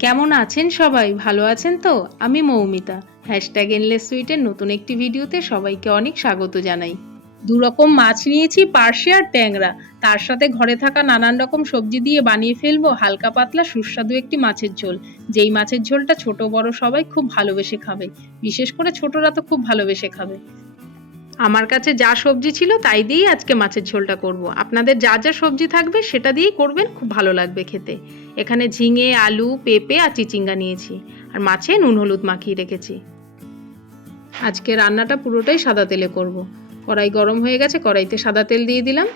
কেমন আছেন সবাই? ভালো আছেন তো? আমি মৌমিতা। হ্যাশট্যাগ এনলেস সুইটের নতুন একটি ভিডিওতে সবাইকে অনেক স্বাগত জানাই। দু রকম মাছ নিয়েছি, পার্শে আর ট্যাংরা। তার সাথে ঘরে থাকা নানান রকম সবজি দিয়ে বানিয়ে ফেলব হালকা পাতলা সুস্বাদু একটি মাছের ঝোল। যেই মাছের ঝোলটা ছোট বড় সবাই খুব ভালোবেসে খাবে। বিশেষ করে ছোটরা তো খুব ভালোবেসে খাবে। আমার কাছে যা সবজি ছিল তাই দিয়েই আজকে মাছের ঝোলটা করব। আপনাদের যা যা সবজি থাকবে সেটা দিয়েই করবেন, খুব ভালো লাগবে খেতে। এখানে ঝিঙে, আলু, পেঁপে আর চিচিঙ্গা নিয়েছি। আর মাছে নুন, হলুদ মাখিয়ে রেখেছি। আজকে রান্নাটা পুরোটাই সাদা তেলে করব। কড়াই গরম হয়ে গেছে, কড়াইতে সাদা তেল দিয়ে দিলাম।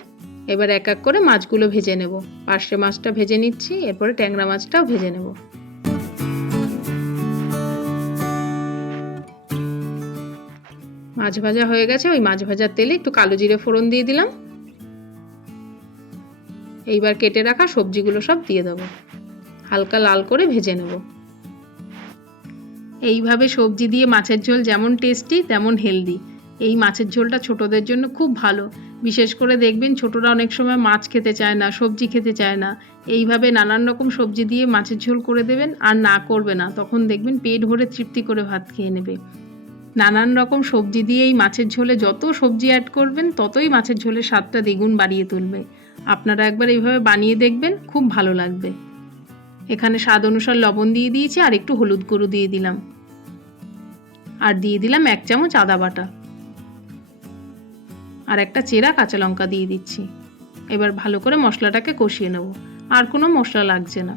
এবার এক এক করে মাছগুলো ভেজে নেব। পার্শে মাছটা ভেজে নিচ্ছি, এরপরে ট্যাংরা মাছটাও ভেজে নেব। মাছ ভাজা হয়ে গেছে, ওই মাছ ভাজার তেলে একটু কালো জিরে ফোড়ন দিয়ে দিলাম। এইবার কেটে রাখা সবজিগুলো সব দিয়ে দেবো। হালকা লাল করে ভেজে নেব। এইভাবে সবজি দিয়ে মাছের ঝোল যেমন টেস্টি, তেমন হেলদি। এই মাছের ঝোলটা ছোটদের জন্য খুব ভালো। বিশেষ করে দেখবেন ছোটরা অনেক সময় মাছ খেতে চায় না, সবজি খেতে চায় না। এইভাবে নানান রকম সবজি দিয়ে মাছের ঝোল করে দেবেন আর না করবে না। তখন দেখবেন পেট ভরে তৃপ্তি করে ভাত খেয়ে নেবে। নানান রকম সবজি দিয়ে এই মাছের ঝোলে যত সবজি অ্যাড করবেন, ততই মাছের ঝোলের স্বাদটা দ্বিগুণ বাড়িয়ে তুলবে। আপনারা একবার এইভাবে বানিয়ে দেখবেন, খুব ভালো লাগবে। এখানে স্বাদ অনুসার লবণ দিয়ে দিয়েছি, আর একটু হলুদ গুঁড়ো দিয়ে দিলাম। আর দিয়ে দিলাম এক চামচ আদা বাটা। আর একটা চেরা কাঁচা লঙ্কা দিয়ে দিচ্ছি। এবার ভালো করে মশলাটাকে কষিয়ে নেব। আর কোনো মশলা লাগছে না।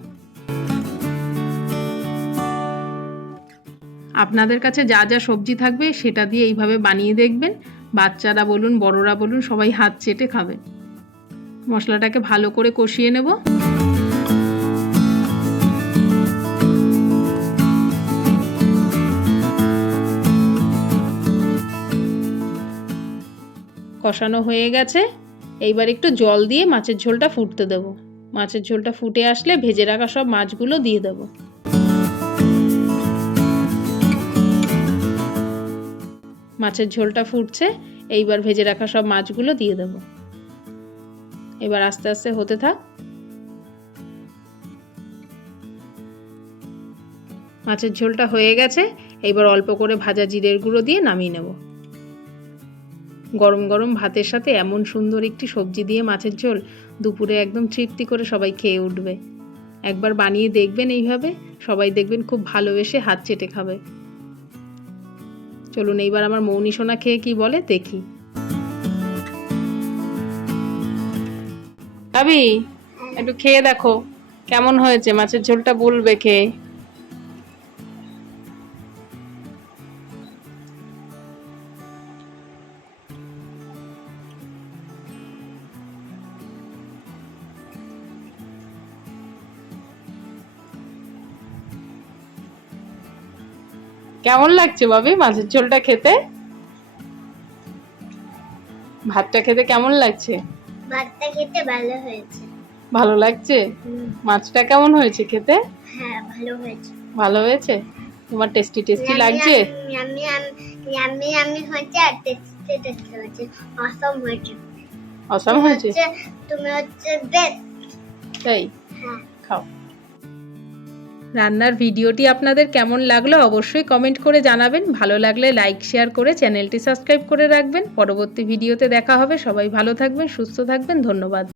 আপনাদের কাছে যা যা সবজি থাকবে সেটা দিয়ে এইভাবে বানিয়ে দেখবেন। বাচ্চারা বলুন, বড়রা বলুন, সবাই হাত চেটে খাবে। মশলাটাকে ভালো করে কষিয়ে নেব। কষানো হয়ে গেছে। এইবার একটু জল দিয়ে মাছের ঝোলটা ফুটতে দেব। মাছের ঝোলটা ফুটে আসলে ভেজে রাখা সব মাছগুলো দিয়ে দেবো। মাছের ঝোলটা ফুটছে, এইবার ভেজে রাখা সব মাছগুলো দিয়ে দেব। এবার আস্তে আস্তে হতে থাক। মাছের ঝোলটা হয়ে গেছে এইবার অল্প করে ভাজা জিরের গুঁড়ো দিয়ে নামিয়ে নেব। গরম গরম ভাতের সাথে এমন সুন্দর একটি সবজি দিয়ে মাছের ঝোল, দুপুরে একদম তৃপ্তি করে সবাই খেয়ে উঠবে। একবার বানিয়ে দেখবেন এইভাবে, সবাই দেখবেন খুব ভালোবেসে হাত চেটে খাবে। চলুন এইবার আমার মৌনি সোনা খেয়ে কি বলে দেখি। আবি একটু খেয়ে দেখো, কেমন হয়েছে? মাছের ঝোলটা বলবে খেয়ে কেমন লাগছে ভাবি? মাছের ঝোলটা খেতে? ভাতটা খেতে কেমন লাগছে? ভাতটা খেতে ভালো হয়েছে। ভালো লাগছে? মাছটা কেমন হয়েছে খেতে? হ্যাঁ ভালো হয়েছে। ভালো হয়েছে? তোমার টেস্টি টেস্টি লাগছে? আমি আমি আমি হয়েছে আর টেস্টি টেস্টি হয়েছে। অসম হয়েছে। অসম হয়েছে? তুমি হচ্ছে বেস্ট তাই? হ্যাঁ। খাও। রান্নার ভিডিওটি আপনাদের কেমন লাগল অবশ্যই কমেন্ট করে জানাবেন। ভালো লাগলে লাইক শেয়ার করে চ্যানেলটি সাবস্ক্রাইব করে রাখবেন। পরবর্তী ভিডিওতে দেখা হবে। সবাই ভালো থাকবেন, সুস্থ থাকবেন। ধন্যবাদ।